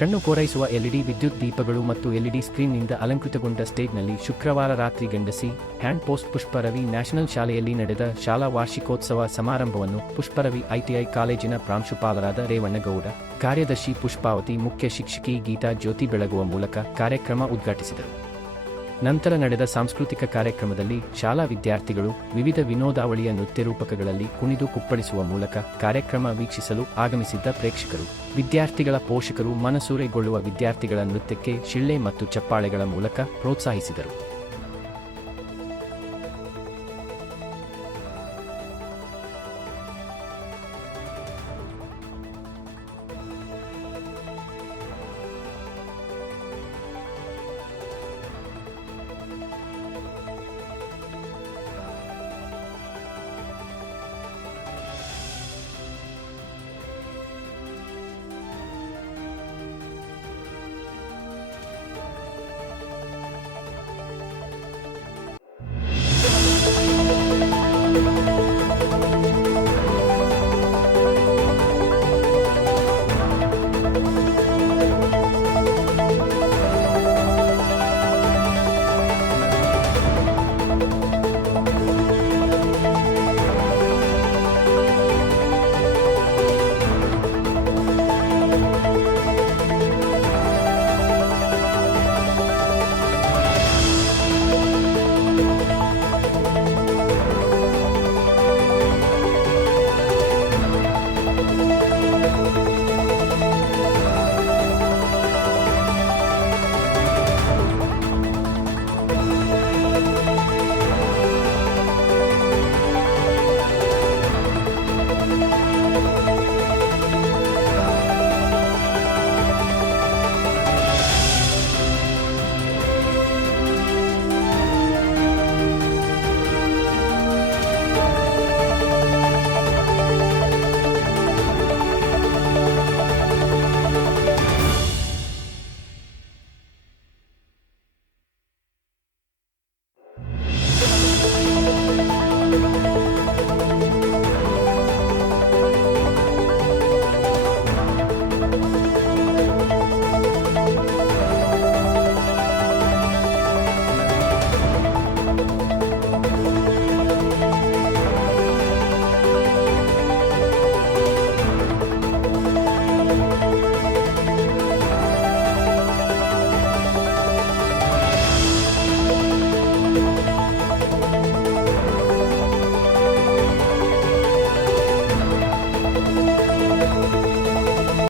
ಕಣ್ಣು ಕೋರೈಸುವ ಎಲ್ಇಡಿ ವಿದ್ಯುತ್ ದೀಪಗಳು ಮತ್ತು ಎಲ್ಇಡಿ ಸ್ಕ್ರೀನ್ನಿಂದ ಅಲಂಕೃತಗೊಂಡ ಸ್ಟೇಜ್ನಲ್ಲಿ ಶುಕ್ರವಾರ ರಾತ್ರಿ Gandasi, hand post Pushparavi national ಶಾಲೆಯಲ್ಲಿ ನಡೆದ ಶಾಲಾ ವಾರ್ಷಿಕೋತ್ಸವ ಸಮಾರಂಭವನ್ನು ಪುಷ್ಪರವಿ ಐಟಿಐ ಕಾಲೇಜಿನ ಪ್ರಾಂಶುಪಾಲರಾದ ರೇವಣ್ಣಗೌಡ, ಕಾರ್ಯದರ್ಶಿ ಪುಷ್ಪಾವತಿ, ಮುಖ್ಯ ಶಿಕ್ಷಕಿ ಗೀತಾ ಜ್ಯೋತಿ ಬೆಳಗುವ ಮೂಲಕ ಕಾರ್ಯಕ್ರಮ ಉದ್ಘಾಟಿಸಿದರು. ನಂತರ ನಡೆದ ಸಾಂಸ್ಕೃತಿಕ ಕಾರ್ಯಕ್ರಮದಲ್ಲಿ ಶಾಲಾ ವಿದ್ಯಾರ್ಥಿಗಳು ವಿವಿಧ ವಿನೋದಾವಳಿಯ ನೃತ್ಯ ರೂಪಕಗಳಲ್ಲಿ ಕುಣಿದು ಕುಪ್ಪಳಿಸುವ ಮೂಲಕ ಕಾರ್ಯಕ್ರಮ ವೀಕ್ಷಿಸಲು ಆಗಮಿಸಿದ್ದ ಪ್ರೇಕ್ಷಕರು. ವಿದ್ಯಾರ್ಥಿಗಳ ಪೋಷಕರು ಮನಸೂರೆಗೊಳ್ಳುವ ವಿದ್ಯಾರ್ಥಿಗಳ ನೃತ್ಯಕ್ಕೆ ಶಿಳ್ಳೆ ಮತ್ತು ಚಪ್ಪಾಳೆಗಳ ಮೂಲಕ ಪ್ರೋತ್ಸಾಹಿಸಿದರು.